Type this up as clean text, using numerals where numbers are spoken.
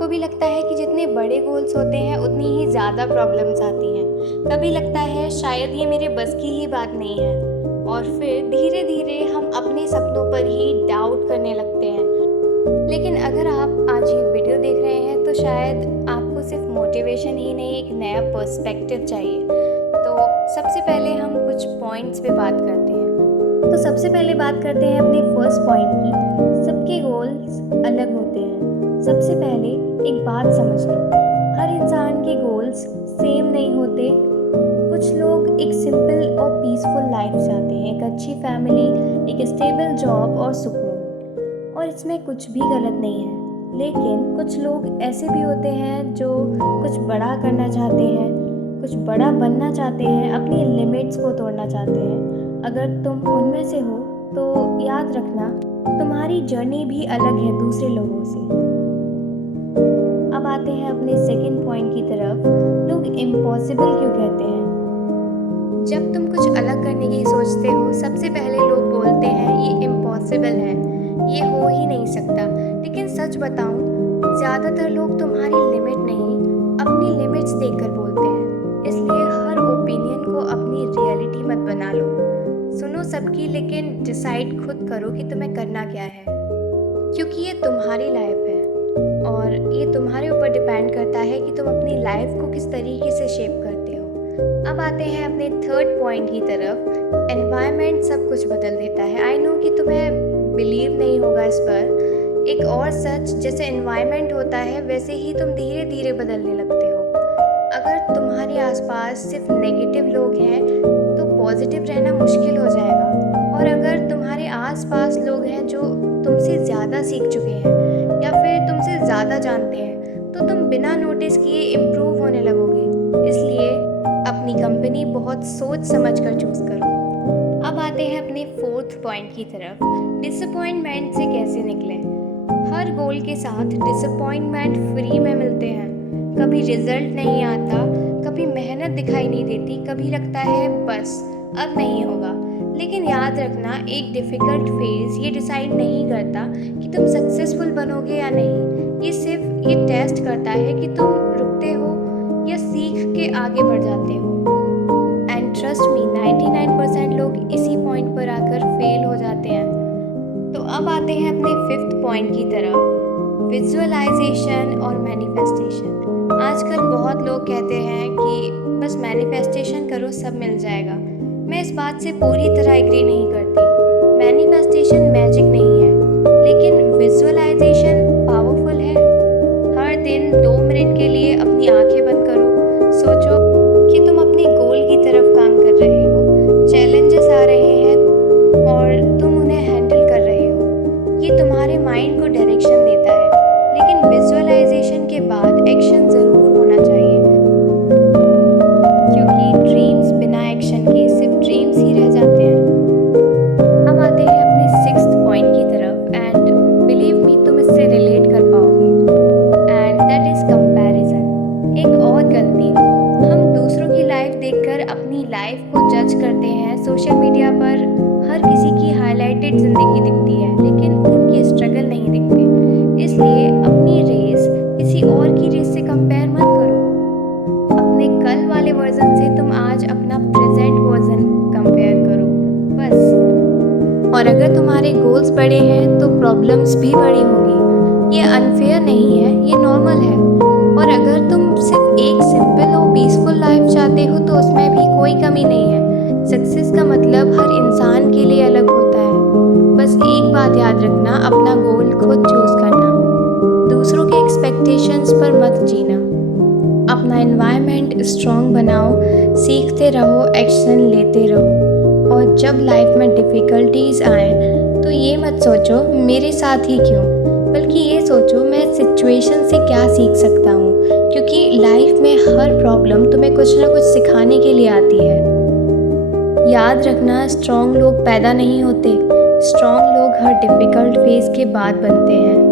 आपको भी लगता है कि जितने बड़े गोल्स होते हैं उतनी ही ज़्यादा प्रॉब्लम्स आती हैं। कभी लगता है शायद ये मेरे बस की ही बात नहीं है, और फिर धीरे धीरे हम अपने सपनों पर ही डाउट करने लगते हैं। लेकिन अगर आप आज ये वीडियो देख रहे हैं तो शायद आपको सिर्फ मोटिवेशन ही नहीं, एक नया पर्सपेक्टिव चाहिए। तो सबसे पहले हम कुछ पॉइंट्स पे बात करते हैं। तो सबसे पहले बात करते हैं अपने फर्स्ट पॉइंट की। सबके गोल्स अलग होते हैं। सबसे पहले एक बात समझ लो, हर इंसान के गोल्स सेम नहीं होते। कुछ लोग एक सिंपल और पीसफुल लाइफ चाहते हैं, एक अच्छी फैमिली, एक स्टेबल जॉब और सुकून, और इसमें कुछ भी गलत नहीं है। लेकिन कुछ लोग ऐसे भी होते हैं जो कुछ बड़ा करना चाहते हैं, कुछ बड़ा बनना चाहते हैं, अपनी लिमिट्स को तोड़ना चाहते हैं। अगर तुम उनमें से हो तो याद रखना, तुम्हारी जर्नी भी अलग है दूसरे लोगों से। अब आते हैं अपने सेकंड पॉइंट की तरफ। लोग इम्पॉसिबल क्यों कहते हैं? जब तुम कुछ अलग करने की सोचते हो, सबसे पहले लोग बोलते हैं ये इम्पॉसिबल है, ये हो ही नहीं सकता। लेकिन सच बताऊं, ज़्यादातर लोग तुम्हारी लिमिट नहीं, अपनी लिमिट्स देखकर बोलते हैं। इसलिए हर ओपिनियन को अपनी रियलिटी मत बना लो। सुनो सबकी, लेकिन डिसाइड खुद करो कि तुम्हें करना क्या है, क्योंकि ये तुम्हारी लाइफ है और ये तुम्हारे ऊपर डिपेंड करता है कि तुम अपनी लाइफ को किस तरीके से शेप करते हो। अब आते हैं अपने थर्ड पॉइंट की तरफ। एनवायरनमेंट सब कुछ बदल देता है। आई नो कि तुम्हें बिलीव नहीं होगा इस पर। एक और सच, जैसे एनवायरनमेंट होता है वैसे ही तुम धीरे धीरे बदलने लगते हो। अगर तुम्हारे आसपास सिर्फ नेगेटिव लोग हैं तो पॉजिटिव रहना मुश्किल हो जाएगा, और अगर तुम्हारे आसपास लोग हैं जो तुमसे ज़्यादा सीख चुके हैं या फिर तुमसे ज़्यादा जानते हैं तो तुम बिना नोटिस किए इम्प्रूव होने लगोगे। इसलिए अपनी कंपनी बहुत सोच समझ कर चूज़ करो। अब आते हैं अपने फोर्थ पॉइंट की तरफ। डिसअपॉइंटमेंट से कैसे निकलें? हर गोल के साथ डिसअपॉइंटमेंट फ्री में मिलते हैं। कभी रिजल्ट नहीं आता, कभी मेहनत दिखाई नहीं देती, कभी लगता है बस अब नहीं होगा। लेकिन याद रखना, एक डिफ़िकल्ट फेज़ ये डिसाइड नहीं करता कि तुम सक्सेसफुल बनोगे या नहीं। ये सिर्फ ये टेस्ट करता है कि तुम रुकते हो या सीख के आगे बढ़ जाते हो। एंड ट्रस्ट मी, 99% लोग इसी पॉइंट पर आकर फेल हो जाते हैं। तो अब आते हैं अपने फिफ्थ पॉइंट की तरफ। विजुअलाइजेशन और मैनिफेस्टेशन। आजकल बहुत लोग कहते हैं कि बस मैनिफेस्टेशन करो, सब मिल जाएगा। मैं इस बात से पूरी तरह एग्री नहीं करती। मैनिफेस्टेशन मैजिक नहीं है, लेकिन विजुअलाइजेशन पावरफुल है। हर दिन 2 मिनट के लिए अपनी आंखें बंद करो, सोचो कि तुम अपने गोल की तरफ काम कर रहे हो, चैलेंजेस आ रहे हैं और तुम उन्हें हैंडल कर रहे हो। ये तुम्हारे माइंड को डायरेक्शन देता है। लेकिन विजुअलाइजेशन के बाद एक्शन ज़रूर होना चाहिए, क्योंकि ड्रीम्स बिना एक्शन के सिर्फ ड्रीम्स ही रह जाते हैं। अब आते हैं अपने सिक्स्थ पॉइंट की तरफ, एंड बिलीव मी, तुम इससे रिलेट कर पाओगे, एंड दैट इज़ कंपैरिजन। एक और गलती, हम दूसरों की लाइफ देखकर अपनी लाइफ को जज करते हैं। सोशल मीडिया पर हर किसी की हाईलाइटेड ज़िंदगी दिखती है, लेकिन उनके स्ट्रगल नहीं दिखते। इसलिए अपनी रेस किसी और की रेस से कंपेयर मत करो। अपने कल वाले वर्जन से तुम आज अपना प्रेजेंट वर्जन कंपेयर करो, बस। और अगर तुम्हारे गोल्स बड़े हैं तो प्रॉब्लम्स भी बड़ी होंगी। ये अनफेयर नहीं है, ये नॉर्मल है। और अगर तुम सिर्फ एक सिंपल और पीसफुल लाइफ चाहते हो तो उसमें भी कोई कमी नहीं है। सक्सेस का मतलब हर इंसान के लिए अलग होता है। बस एक बात याद रखना, अपना गोल खुद चूज करना, दूसरों के एक्सपेक्टेशंस पर मत जीना। अपना एनवायरनमेंट स्ट्रॉन्ग बनाओ, सीखते रहो, एक्शन लेते रहो। और जब लाइफ में डिफ़िकल्टीज आए तो ये मत सोचो मेरे साथ ही क्यों, बल्कि ये सोचो मैं सिचुएशन से क्या सीख सकता हूँ। क्योंकि लाइफ में हर प्रॉब्लम तुम्हें कुछ ना कुछ सिखाने के लिए आती है। याद रखना, स्ट्रॉन्ग लोग पैदा नहीं होते, स्ट्रॉन्ग लोग हर डिफ़िकल्ट फेज़ के बाद बनते हैं।